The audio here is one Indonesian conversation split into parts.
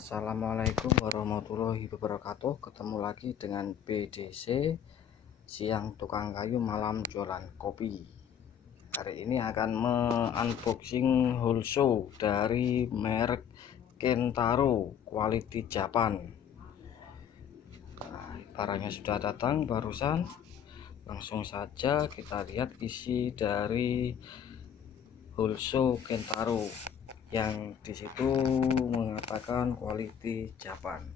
Assalamualaikum warahmatullahi wabarakatuh. Ketemu lagi dengan BDC, siang tukang kayu, malam jualan kopi. Hari ini akan me-unboxing Hulso dari merek Kentaro Quality Japan. Nah, barangnya sudah datang barusan. Langsung saja kita lihat isi dari Hulso Kentaro yang disitu mengatakan quality Japan.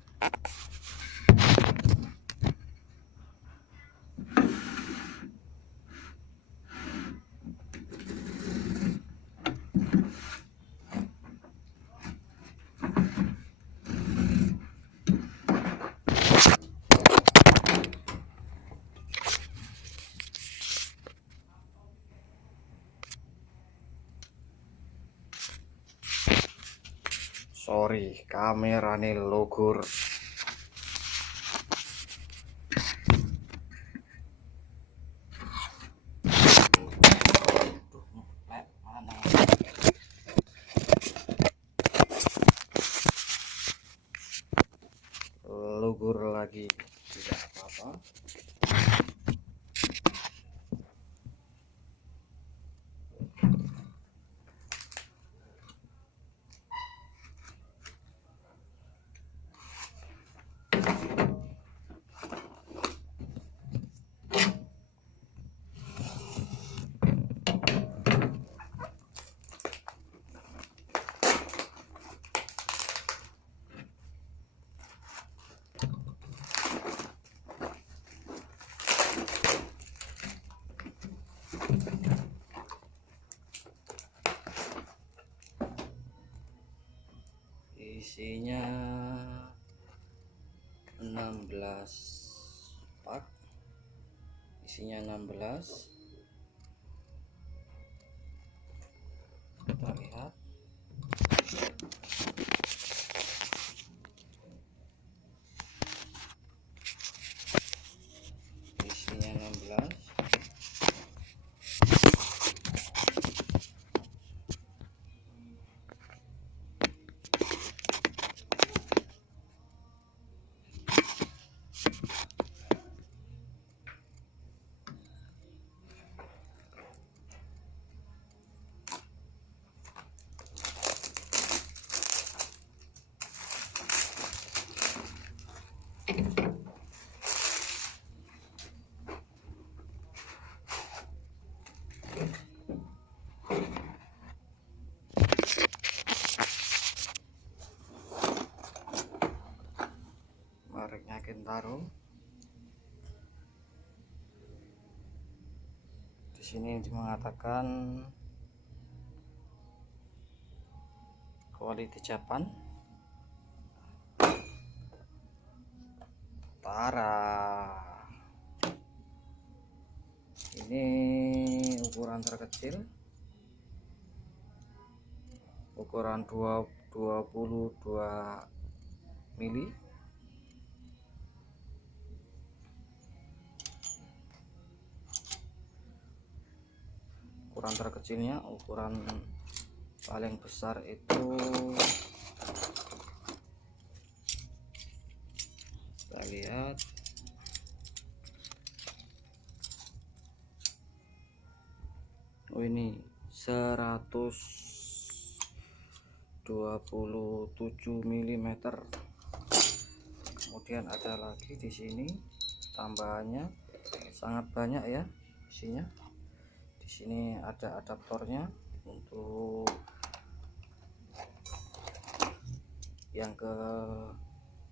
Sorry, kamerane logor. Logor lagi, tidak apa-apa. Isinya 16 pak, isinya 16. Kita lihat. Isinya 16. Mereknya Kentaro. Di sini mengatakan quality Japan. Parah. Ini ukuran terkecil, ukuran 22 mili. Ukuran terkecilnya, ukuran paling besar itu kita lihat. Oh, ini 127 mm. Kemudian ada lagi di sini tambahannya, sangat banyak ya isinya. Di sini ada adaptornya untuk yang ke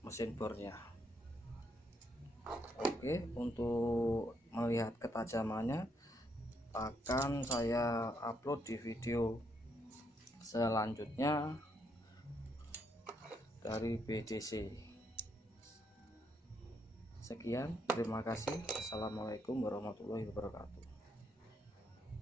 mesin bornya. Oke, untuk melihat ketajamannya akan saya upload di video selanjutnya dari BDC. Sekian, terima kasih. Assalamualaikum warahmatullahi wabarakatuh.